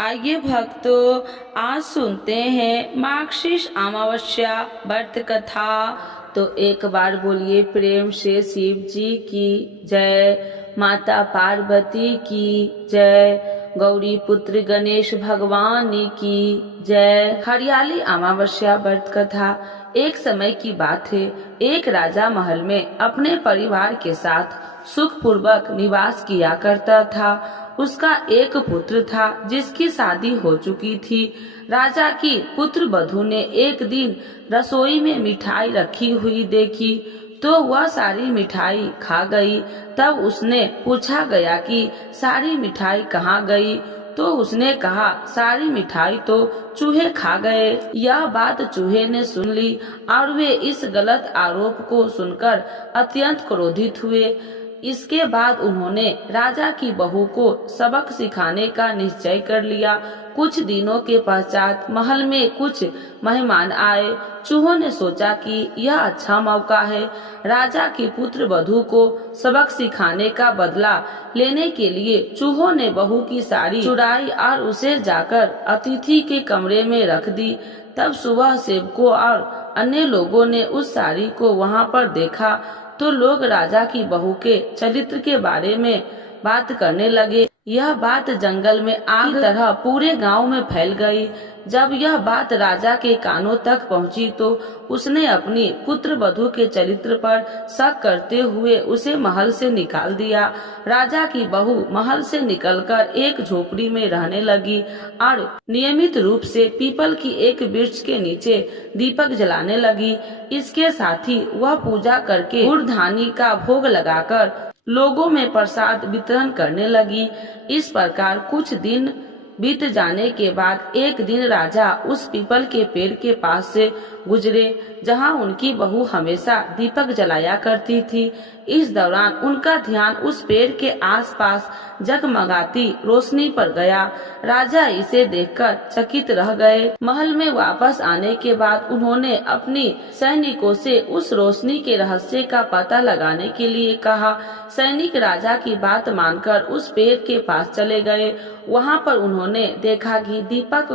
आइए भक्तों, आज सुनते हैं मार्गशीर्ष अमावस्या व्रत कथा। तो एक बार बोलिए प्रेम से शिव जी की जय, माता पार्वती की जय, गौरी पुत्र गणेश भगवान की जय। हरियाली अमावस्या व्रत कथा। एक समय की बात है, एक राजा महल में अपने परिवार के साथ सुखपूर्वक निवास किया करता था। उसका एक पुत्र था जिसकी शादी हो चुकी थी। राजा की पुत्र वधू ने एक दिन रसोई में मिठाई रखी हुई देखी तो वह सारी मिठाई खा गई। तब उसने पूछा गया कि सारी मिठाई कहाँ गई, तो उसने कहा सारी मिठाई तो चूहे खा गए। यह बात चूहे ने सुन ली और वे इस गलत आरोप को सुनकर अत्यंत क्रोधित हुए। इसके बाद उन्होंने राजा की बहू को सबक सिखाने का निश्चय कर लिया। कुछ दिनों के पश्चात महल में कुछ मेहमान आए। चूहों ने सोचा कि यह अच्छा मौका है। राजा की पुत्र वधू को सबक सिखाने का बदला लेने के लिए चूहों ने बहू की साड़ी चुराई और उसे जाकर अतिथि के कमरे में रख दी। तब सुबह सेवकों और अन्य लोगों ने उस साड़ी को वहां पर देखा तो लोग राजा की बहू के चरित्र के बारे में बात करने लगे। यह बात जंगल में आग की तरह पूरे गांव में फैल गई। जब यह बात राजा के कानों तक पहुंची तो उसने अपनी पुत्र वधू के चरित्र पर शक करते हुए उसे महल से निकाल दिया। राजा की बहू महल से निकलकर एक झोपड़ी में रहने लगी और नियमित रूप से पीपल की एक वृक्ष के नीचे दीपक जलाने लगी। इसके साथ ही वह पूजा करके गुड़ धानी का भोग लगाकर लोगों में प्रसाद वितरण करने लगी। इस प्रकार कुछ दिन बीत जाने के बाद एक दिन राजा उस पीपल के पेड़ के पास से गुजरे जहां उनकी बहू हमेशा दीपक जलाया करती थी। इस दौरान उनका ध्यान उस पेड़ के आसपास जगमगाती रोशनी पर गया। राजा इसे देखकर चकित रह गए। महल में वापस आने के बाद उन्होंने अपनी सैनिकों से उस रोशनी के रहस्य का पता लगाने के लिए कहा। सैनिक राजा की बात मानकर उस पेड़ के पास चले गए। वहां पर उन्होंने देखा कि दीपक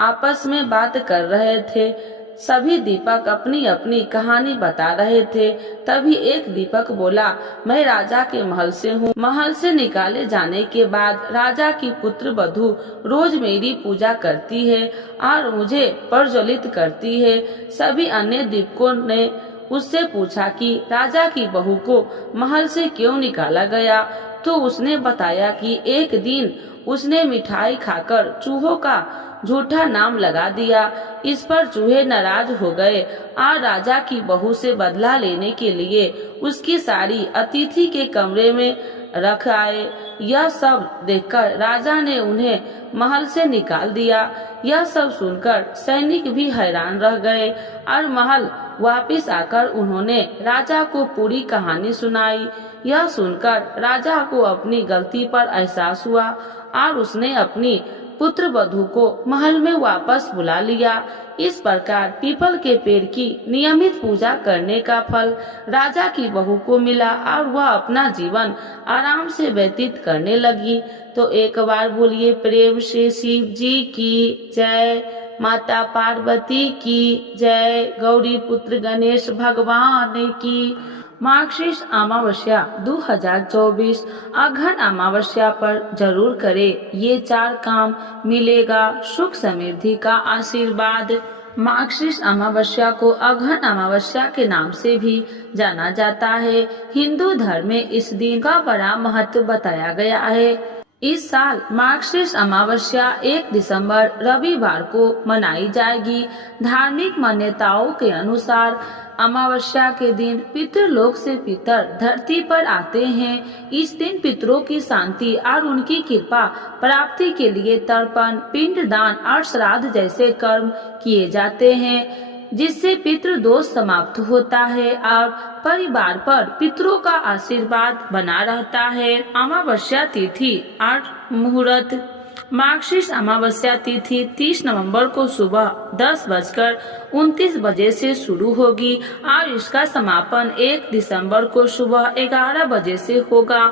आपस में बात कर रहे थे। सभी दीपक अपनी अपनी कहानी बता रहे थे। तभी एक दीपक बोला, मैं राजा के महल से हूँ। महल से निकाले जाने के बाद राजा की पुत्र वधू रोज मेरी पूजा करती है और मुझे प्रज्वलित करती है। सभी अन्य दीपकों ने उससे पूछा कि राजा की बहू को महल से क्यों निकाला गया, तो उसने बताया कि एक दिन उसने मिठाई खाकर चूहों का झूठा नाम लगा दिया। इस पर चूहे नाराज हो गए और राजा की बहू से बदला लेने के लिए उसकी साड़ी अतिथि के कमरे में रख आए। यह सब देखकर राजा ने उन्हें महल से निकाल दिया। यह सब सुनकर सैनिक भी हैरान रह गए और महल वापस आकर उन्होंने राजा को पूरी कहानी सुनाई। यह सुनकर राजा को अपनी गलती पर एहसास हुआ और उसने अपनी पुत्र वधू को महल में वापस बुला लिया। इस प्रकार पीपल के पेड़ की नियमित पूजा करने का फल राजा की बहू को मिला और वह अपना जीवन आराम से व्यतीत करने लगी। तो एक बार बोलिए प्रेम से शिव जी की जय, माता पार्वती की जय, गौरी पुत्र गणेश भगवान की। मार्गशीर्ष अमावस्या 2024 अघन अमावस्या पर जरूर करें ये 4 काम, मिलेगा सुख समृद्धि का आशीर्वाद। मार्गशीर्ष अमावस्या को अघन अमावस्या के नाम से भी जाना जाता है। हिंदू धर्म में इस दिन का बड़ा महत्व बताया गया है। इस साल मार्गशीर्ष अमावस्या 1 दिसंबर रविवार को मनाई जाएगी। धार्मिक मान्यताओं के अनुसार अमावस्या के दिन पितृलोक से पितर धरती पर आते हैं। इस दिन पितरों की शांति और उनकी कृपा प्राप्ति के लिए तर्पण, पिंडदान और श्राद्ध जैसे कर्म किए जाते हैं, जिससे पितृ दोष समाप्त होता है और परिवार पर पितरों का आशीर्वाद बना रहता है। अमावस्या तिथि और मुहूर्त। मार्गशीर्ष अमावस्या तिथि 30 नवंबर को सुबह 10:29 से शुरू होगी और इसका समापन 1 दिसंबर को सुबह 11 बजे से होगा।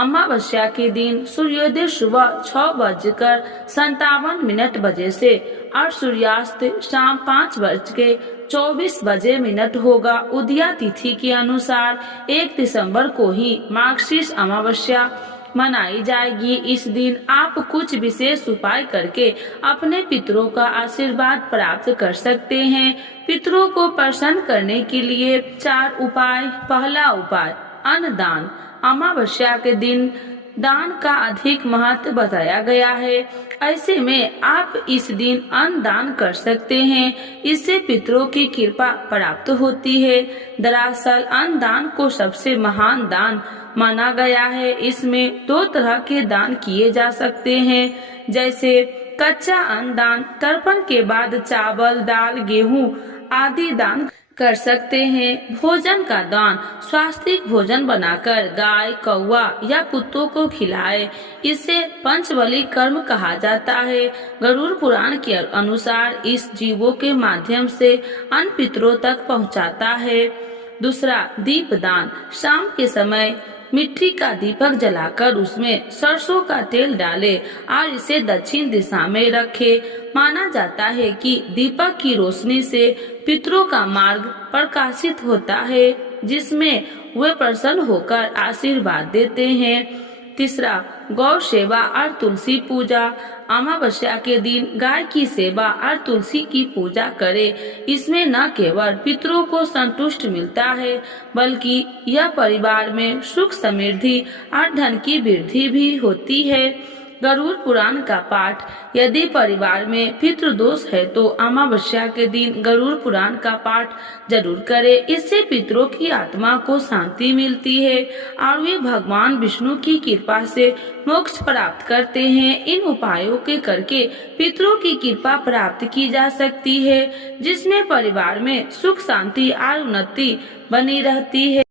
अमावस्या के दिन सूर्योदय सुबह 6:57 बजे से और सूर्यास्त शाम 5:24 होगा। उदया तिथि के अनुसार 1 दिसंबर को ही मार्गशीर्ष अमावस्या मनाई जाएगी। इस दिन आप कुछ विशेष उपाय करके अपने पितरों का आशीर्वाद प्राप्त कर सकते हैं। पितरों को प्रसन्न करने के लिए 4 उपाय। पहला उपाय, अन्नदान। अमावस्या के दिन दान का अधिक महत्व बताया गया है। ऐसे में आप इस दिन अन्न दान कर सकते हैं। इससे पितरों की कृपा प्राप्त होती है। दरअसल अन्न दान को सबसे महान दान माना गया है। इसमें 2 तरह के दान किए जा सकते हैं, जैसे कच्चा अन्न दान। तर्पण के बाद चावल, दाल, गेहूं आदि दान कर सकते हैं। भोजन का दान, स्वास्थ्यिक भोजन बनाकर गाय, कौवा या कुत्तों को खिलाए। इसे पंचबली कर्म कहा जाता है। गरुड़ पुराण के अनुसार इस जीवों के माध्यम से अन्न पितरों तक पहुंचाता है। दूसरा, दीपदान। शाम के समय मिट्टी का दीपक जलाकर उसमें सरसों का तेल डाले और इसे दक्षिण दिशा में रखे। माना जाता है कि दीपक की रोशनी से पितरों का मार्ग प्रकाशित होता है, जिसमें वे प्रसन्न होकर आशीर्वाद देते हैं। तीसरा, गौ सेवा और तुलसी पूजा। अमावस्या के दिन गाय की सेवा और तुलसी की पूजा करें। इसमें न केवल पितरों को संतुष्ट मिलता है, बल्कि यह परिवार में सुख, समृद्धि और धन की वृद्धि भी होती है। गरुड़ पुराण का पाठ। यदि परिवार में पितृदोष है तो अमावस्या के दिन गरुड़ पुराण का पाठ जरूर करें। इससे पितरों की आत्मा को शांति मिलती है और वे भगवान विष्णु की कृपा से मोक्ष प्राप्त करते हैं। इन उपायों के करके पितरों की कृपा प्राप्त की जा सकती है, जिसमें परिवार में सुख, शांति और उन्नति बनी रहती है।